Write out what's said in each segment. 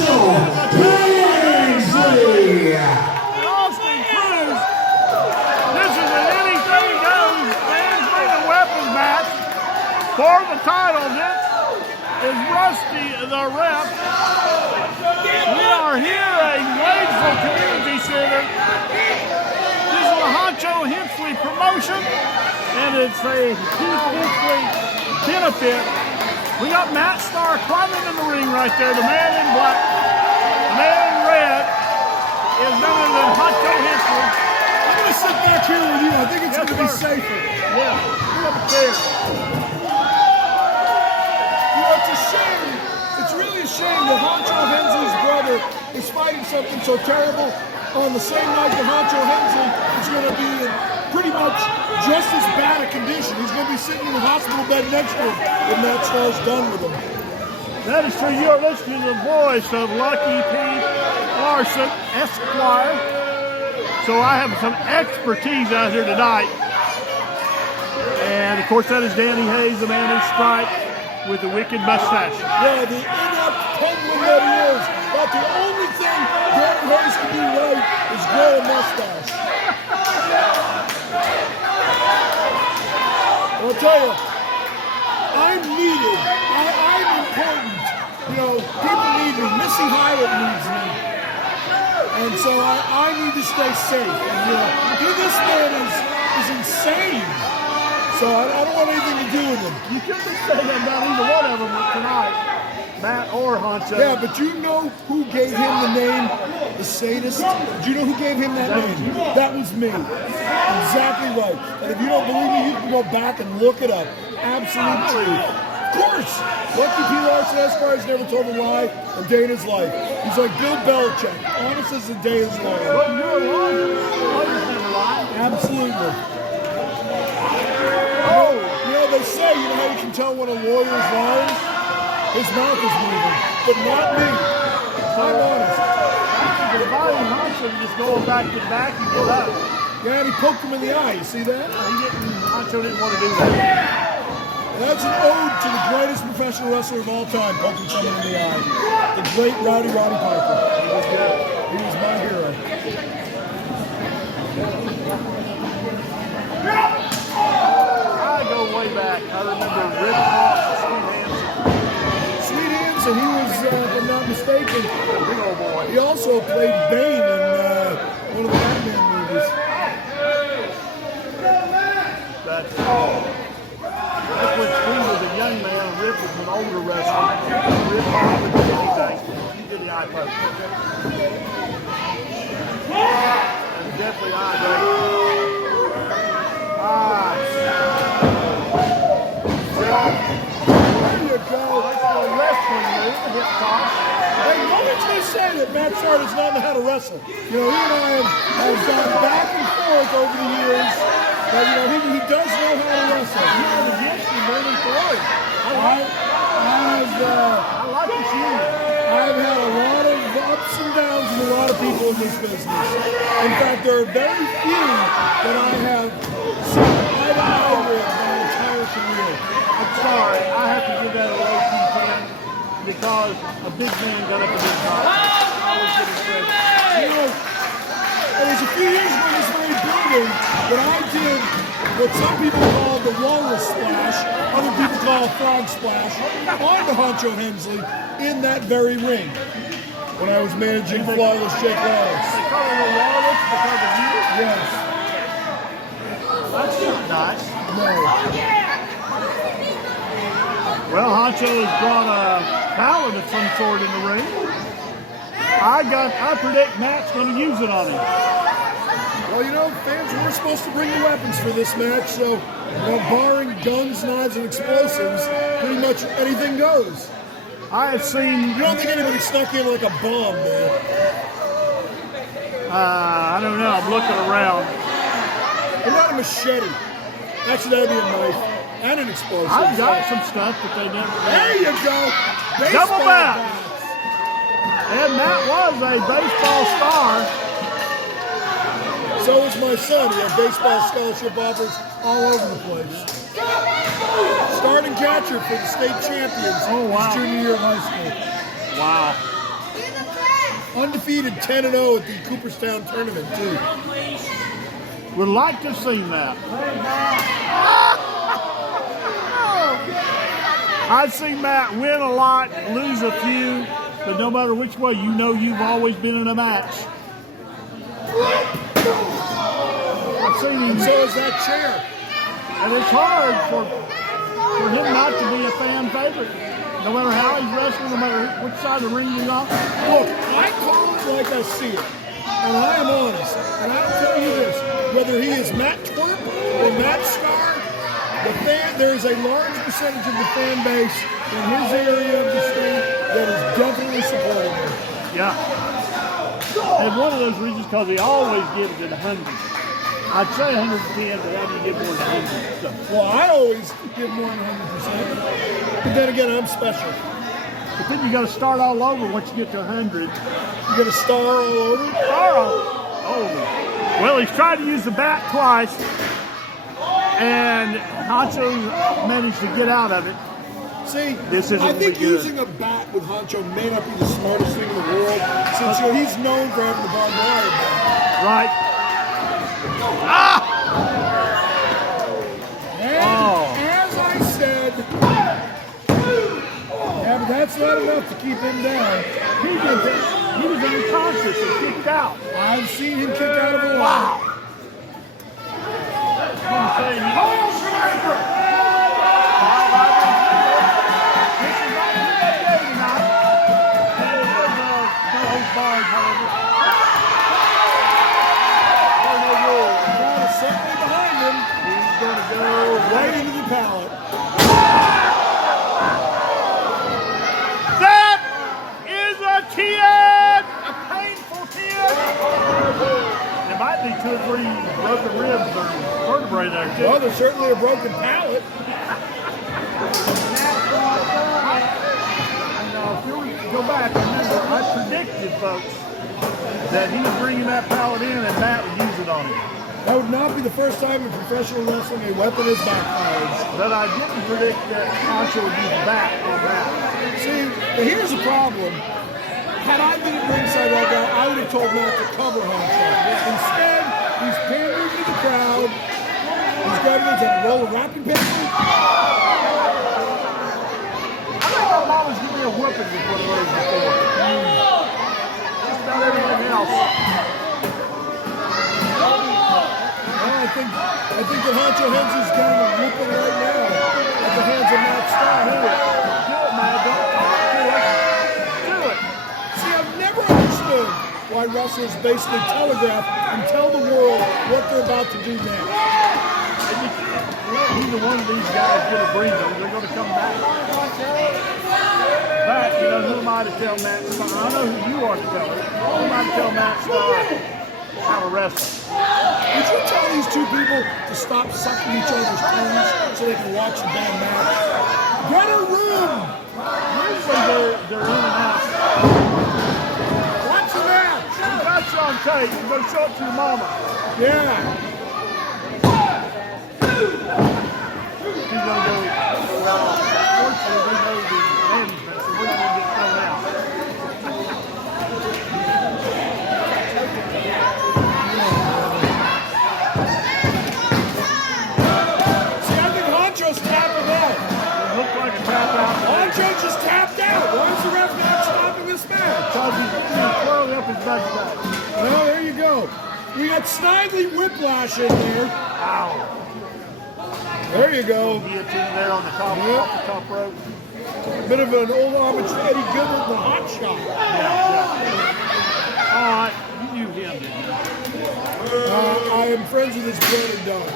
Honcho Hensley. Austin Cruz. This is an anything goes, fans bring a weapons match for the title. This is Rusty the ref. We are here at Gladeville Community Center. This is a Honcho Hensley promotion, and it's a Heath Hensley benefit. We got Matt Starr climbing in the ring right there, the man in black. The man in red is none other than Honcho Hensley. I'm going to sit back here with you. I think it's going to be safer. Yeah, we have a chair. You know, it's a shame. It's really a shame that Honcho Hensley's brother is fighting something so terrible on the same night that Honcho Hensley is going to be in pretty much just as bad a condition. He's going to be sitting in the hospital bed next to him when Matt Starr's done with him. That is true. You are listening to the voice of Lucky P. Larson, Esquire. So I have some expertise out here tonight. And of course that is Danny Hayes, the man in stripes with the wicked mustache. Yeah, the inept penguin that he is. But the only thing Danny Hayes can do right is grow a mustache. I'll tell you, I'm needed. I'm important. You know, people need me. Missy Hyatt needs me. And so I need to stay safe. And, you know, this man is insane. So I don't want anything to do with him. You couldn't say that about either one of them tonight, Matt or Honcho. Yeah, but you know who gave him the name, the sadist? Do you know who gave him that name? That was me. Exactly right. And if you don't believe me, you can go back and look it up. Absolute truth. Of course. Lucky P. Larson Esquire's never told a lie a day in his life. He's like Bill Belichick. Honest as the day is long. But you're a liar. Lawyers never lie. Absolutely. Oh, you know, they say, you know how you can tell when a lawyer's lying? His mouth is moving, but not me. I'm honest. After dividing Honcho, just going back to back, you get up. Yeah, and he poked him in the eye. You see that? Honcho didn't want to do that. That's an ode to the greatest professional wrestler of all time, poking someone in the eye. The great Roddy Piper. He was good. He was my hero. I go way back. I remember Rip Hawk, Sweet Hands, and he was, if I'm not mistaken, big old boy. he also played Bane in one of the Batman movies. That's when Steve was a young man and Rip was an older wrestler. Rip Hawk would do anything. He did the eye poke. That's definitely eye poke. There you go. That's a wrestling move, a hip toss. Hey, no one's going to say that Matt Starr does not know how to wrestle. You know, he and I have gone back and forth over the years. But, you know, he does know how to wrestle. You are the gift you're moving forward. I like this unit. I've had a lot of ups and downs with a lot of people in this business. In fact, there are very few that I have seen eye to eye with my entire career. I'm sorry, I have to give that a low P10 because a big man got up in this box. I always get his credit. You know, it was a few years ago in this very building that I did what some people call the walrus splash, other people call a frog splash, on the Honcho Hensley in that very ring when I was managing Flawless Jake Lawless. They call him a walrus because of you? Yes. That's not nice. No. Well, Honcho has brought a pallet of some sort in the ring. I predict Matt's going to use it on him. Well, you know, fans were supposed to bring the weapons for this match, so, you know, barring guns, knives, and explosives, pretty much anything goes. I have seen... You don't think anybody snuck in like a bomb, man? I don't know. I'm looking around. What about a machete? Actually, that'd be a knife and an explosive. I've got some stuff that they never... There you go. Double Baseball back. bats. And Matt was a baseball star. So is my son. He had baseball scholarship offers all over the place. Starting catcher for the state champions Oh, wow. his junior year of high school. Wow. Undefeated 10-0 at the Cooperstown tournament, too. Would like to see that. I've seen Matt win a lot, lose a few, but no matter which way, you know you've always been in a match. I've seen him. And so is that chair. And it's hard for him not to be a fan favorite. No matter how he's wrestling, no matter which side of the ring he's on. Look, I call it like I see it. And I am honest. And I'll tell you this. Whether he is Matt Twerp or Matt Starr, there's a large percentage of the fan base in his area of the state that is definitely supporting him. Yeah. And one of those reasons because he always gives it 100. I'd say 110, but how do you give more than 100? So. Well, I always give more than 100%. But then again, I'm special. But then you got to start all over once you get to 100. You got to star all over? Star all over. Well, he's tried to use the bat twice, and Honcho managed to get out of it. See, this I think using a bat with Honcho may not be the smartest thing in the world, since he's known for having the barbed wire bat. Right. Ah! And as I said, yeah, but that's not enough to keep him down. He was unconscious and kicked out. I've seen him kick out of a lot. Wow. Right into the pallet. That is a 10! A painful 10! There might be 2 or 3 broken ribs or vertebrae there, too. Well, there's certainly a broken pallet. And if you go back, remember, I predicted, folks, that he was bringing that pallet in and Matt would use it on him. That would not be the first time in professional wrestling a weapon is backfired. But I didn't predict that Honcho would use back on that. See, but here's the problem. Had I been at ringside right now, I would have told Matt to cover Honcho. Instead, he's pandering to the crowd. He's got him to roll a wrapping paper. I think my mom was giving me a whooping with one of those before. Just about everything else. I think that Honcho Hensley's getting a whooping right now at the hands of Matt Starr. Do it, man. Don't talk to us. Do it. See, I've never understood why wrestlers basically telegraph and tell the world what they're about to do next. And you can't let either one of these guys get a breather. They're going to come back. But, you know, who am I to tell Matt Starr? I know who you are to tell him. Who am I to tell Matt Starr how to wrestle? Would you tell these two people to stop sucking each other's tongues so they can watch the damn match? Get a room! Usually they're in and out. Watch the match! We got you on tape. You better show it to your mama. Yeah. He's going to go, well, fortunately, we know the management, so we're not going to get thrown out. Honcho just tapped out. Why is the ref not stopping this match? Because he's twirling up his backside. Well, there you go. We got Snidely Whiplash in there. Ow. There you go. Guillotine there on the top, Yep. off the top rope. Bit of an old homage to Eddie Gilbert, the hot shot. Yeah. All right. You knew him, didn't you? I am friends with his brother, Doug.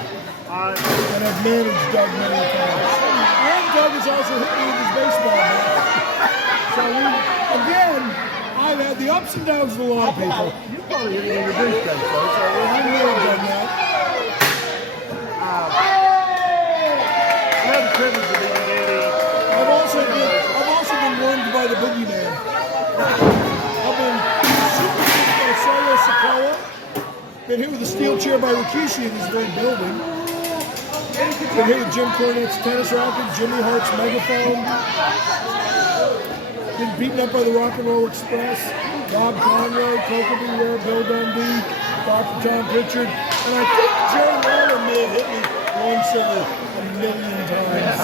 And I've managed Doug many times. And Doug has also hit me with his baseball bat. So again, I've had the ups and downs of a lot of people. You probably hit me in your briefcase, though. So I know I've done that. I had the privilege of being Eddie. I've also been warmed by the boogeyman. I've been super hit by Solo Sikoa. Been hit with a steel chair by Rikishi in this very building. Been hit with Jim Cornette's tennis racket, Jimmy Hart's megaphone. Been beaten up by the Rock and Roll Express. Bob Conroy, Coco Beware, Bill Dundee, Dr. Tom Pritchard, and I think Jerry Lawler may have hit me once or a million times.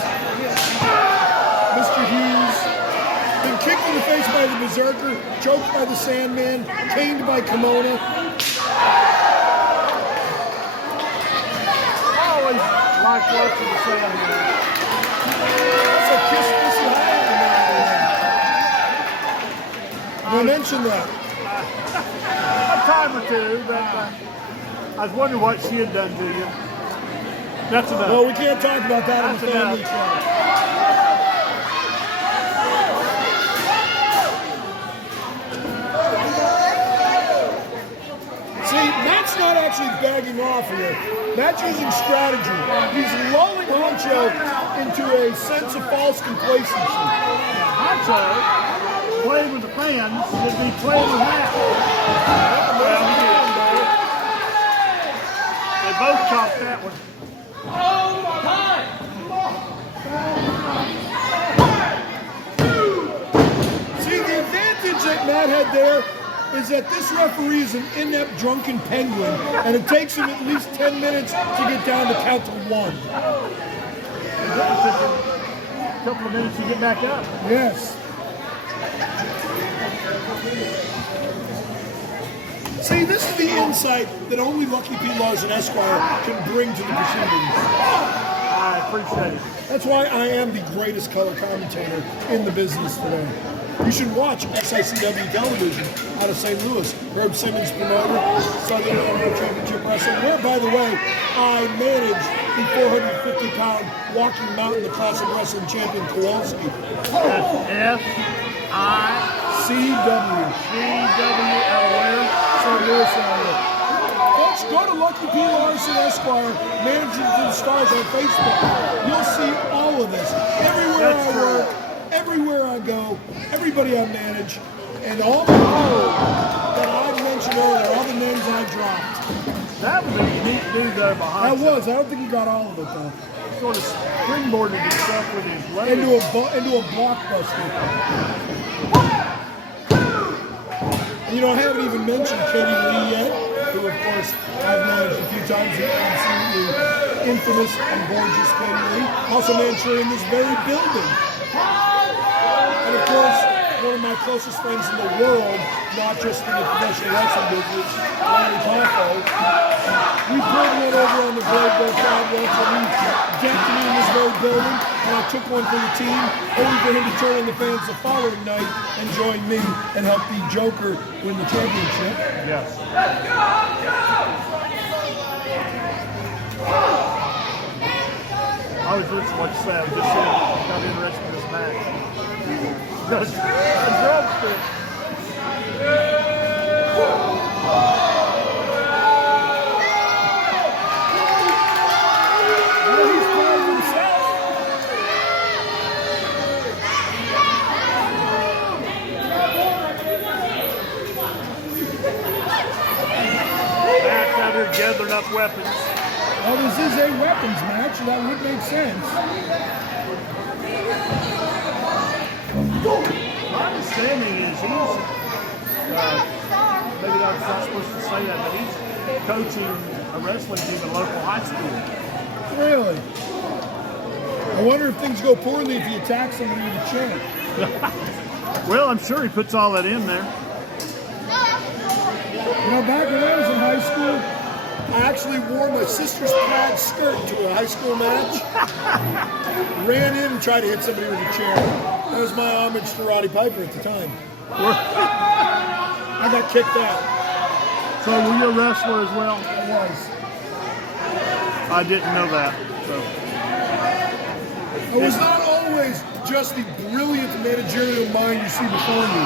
Mr. Hughes, been kicked in the face by the Berserker, choked by the Sandman, caned by Kimona. I always like watching the Sandman. That's a kiss Missy High. I mentioned that. A time or two, but I was wondering what she had done to you. That's enough. Well, we can't talk about that on the family show. See, Matt's not actually bagging off here. Matt's using strategy. He's lulling Honcho into a sense of false complacency. Honcho playing with the fans should be playing with Matt. Well, he did. They both caught that one. See, the advantage that Matt had there is that this referee is an inept drunken penguin, and it takes him at least 10 minutes to get down to count to 1. It took him a couple of minutes to get back up. Yes. See, this is the insight that only Lucky P. Larson Esquire can bring to the proceedings. I appreciate it. That's why I am the greatest color commentator in the business today. You should watch SICW television out of St. Louis. Herb Simmons promoter, Southern World Championship Wrestling, where, by the way, I manage the 450-pound walking mountain, the classic wrestling champion Kowalski. That's CW. out of where? St. Louis area. Folks, go to Lucky P. Larson Esquire, Managing to the Stars on Facebook. You'll see all of this. Everywhere I work, everywhere I go, everybody I manage, and all the people that I mentioned earlier, all the names I dropped. That was a unique dude there behind. That was. I don't think he got all of it, though. Sort of springboarded himself with his legs. Into a blockbuster. And, you know, I haven't even mentioned Katie Lee yet, who, of course, I've managed a few times, the absolutely infamous and gorgeous Katie Lee. Also managed her in this very building. And, of course, one of my closest friends in the world, not just in the professional wrestling business, Larry Poffo. We pulled one over on the Gladeville crowd once, and we decked him in this very building, and I took one for the team, only for him to turn on the fans the following night and join me and help the Joker win the championship. Yes. I was listening to what you said. Just saying, I got interested in this match. Just a drumstick. He's proud of himself. Matt's out here gathering up weapons. Well, this is a weapons match, and that would make sense. My understanding is he's, maybe I'm not supposed to say that, but he's coaching a wrestling team at a local high school. Really? I wonder if things go poorly if you attack somebody with a chair. Well, I'm sure he puts all that in there. You know, back when I was in high school, I actually wore my sister's plaid skirt to a high school match. Ran in and tried to hit somebody with a chair. That was my homage to Roddy Piper at the time. I got kicked out. So were you a wrestler as well? I was. I didn't know that. So I was not always just the brilliant managerial mind you see before you.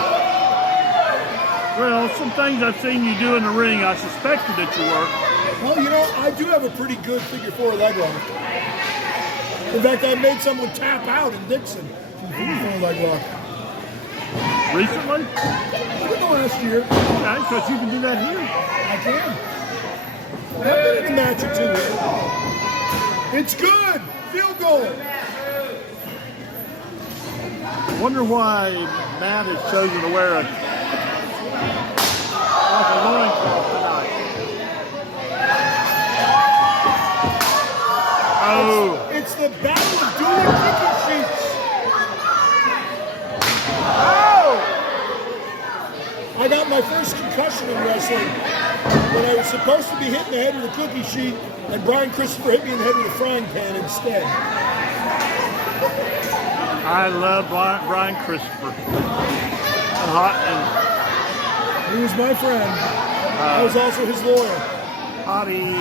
well, some things I've seen you do in the ring, I suspected that you were. Well, you know, I do have a pretty good figure 4 leg lock. In fact, I made someone tap out in Dixon from figure 4 leg lock. Recently? Within the last year. Okay, because you can do that here. I can. I've been in a match or two. It's good. Field goal. Wonder why Matt has chosen to wear a Like a loincloth tonight. Oh. It's the battle of dueling kicking sheets. Oh! I got my first concussion in wrestling when I was supposed to be hit in the head with a cookie sheet, and Brian Christopher hit me in the head with a frying pan instead. I love Brian Christopher. He was my friend. I was also his lawyer. Hottie.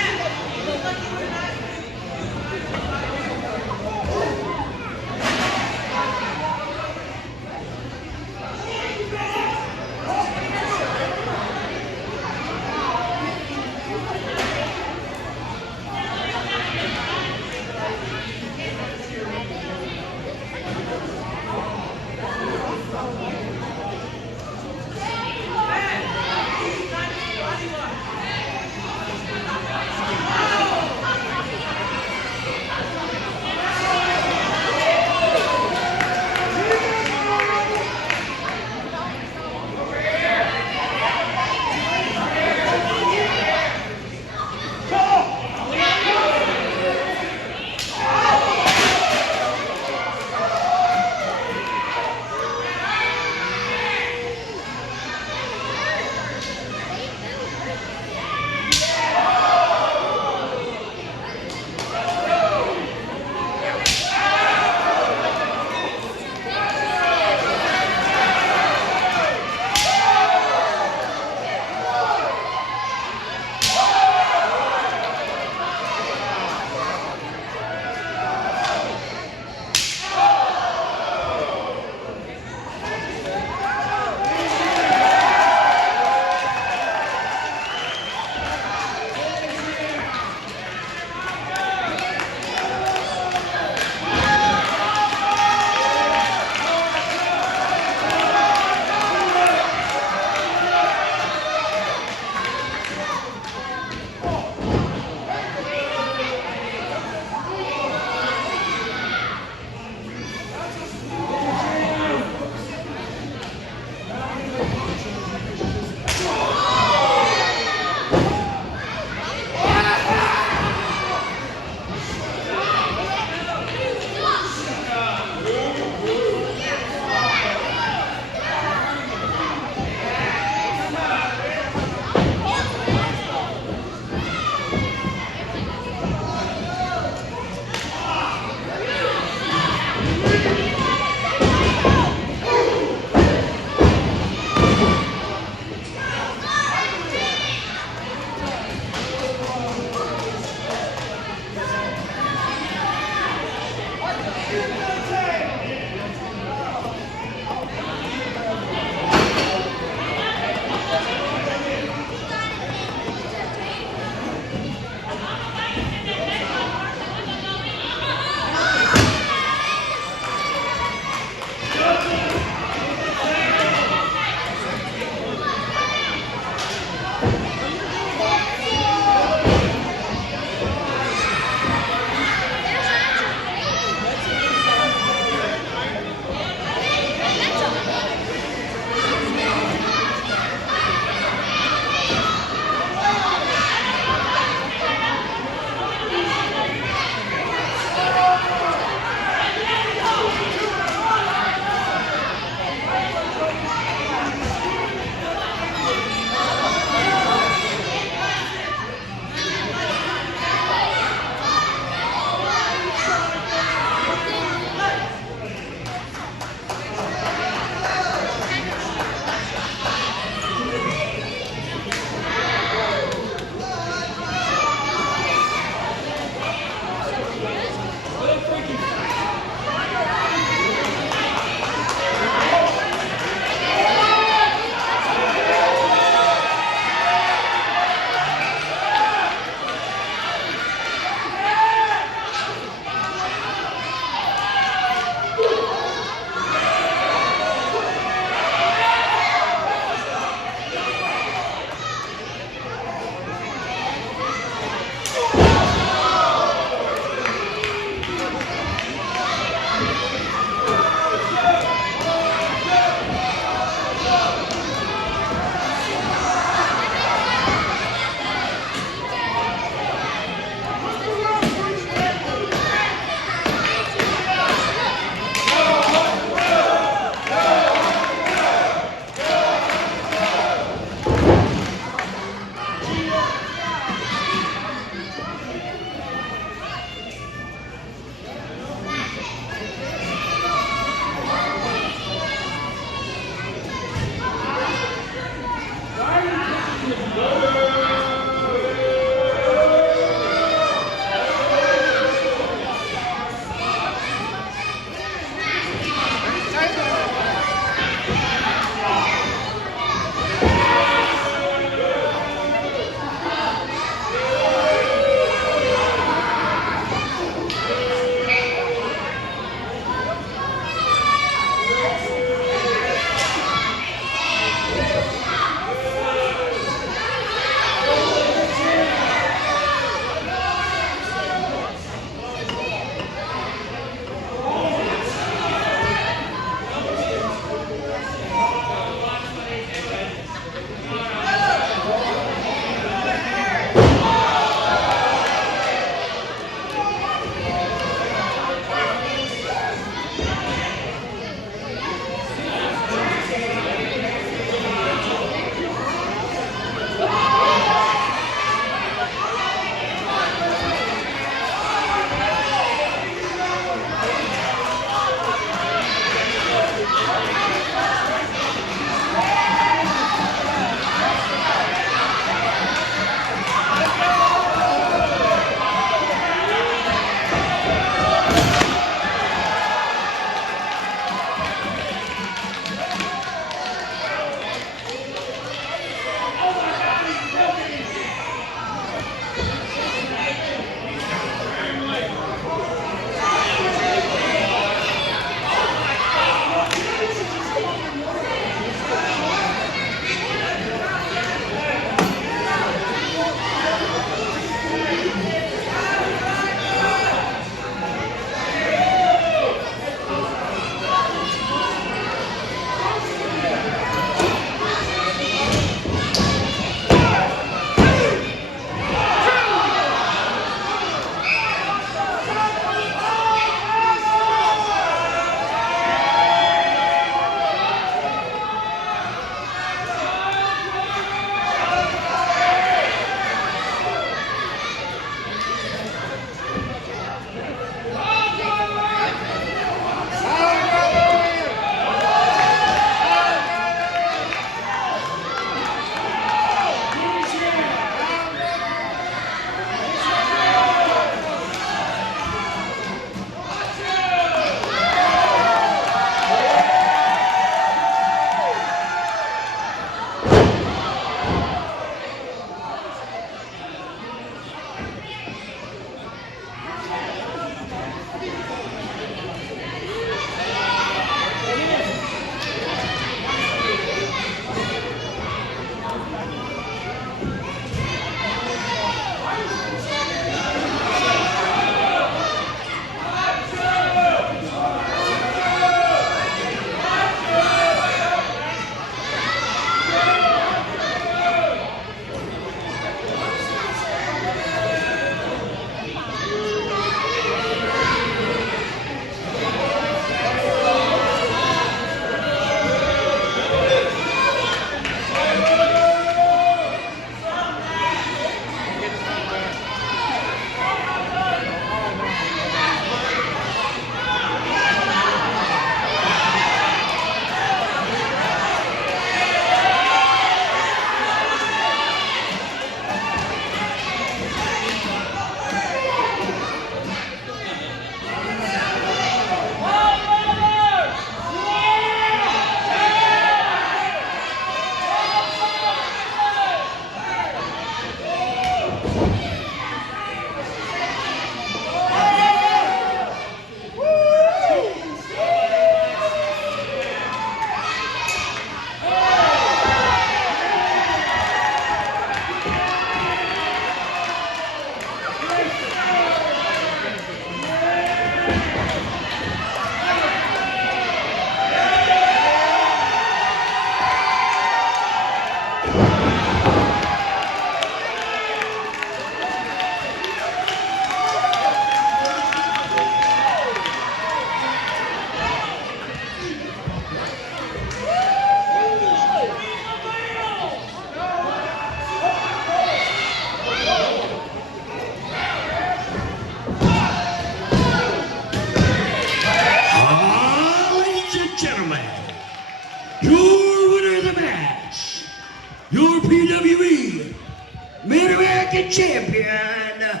champion,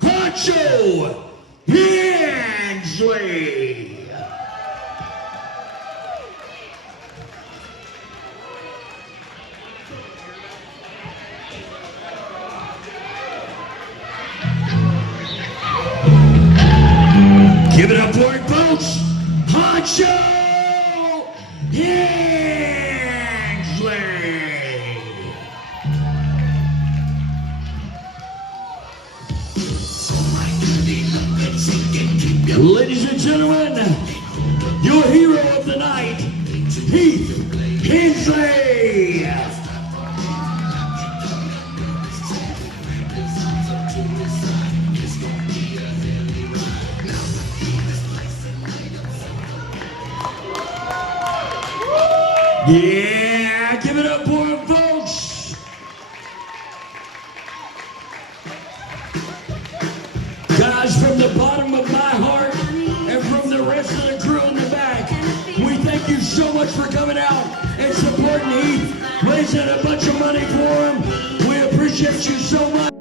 Honcho Hensley. Give it up for it, folks. Honcho Hensley. Ladies and gentlemen, your hero of the night, Heath Hensley. Yeah, give it up for him, folks. Guys, from the bottom of my heart and from the rest of the crew in the back, we thank you so much for coming out and supporting Heath, raising a bunch of money for him. We appreciate you so much.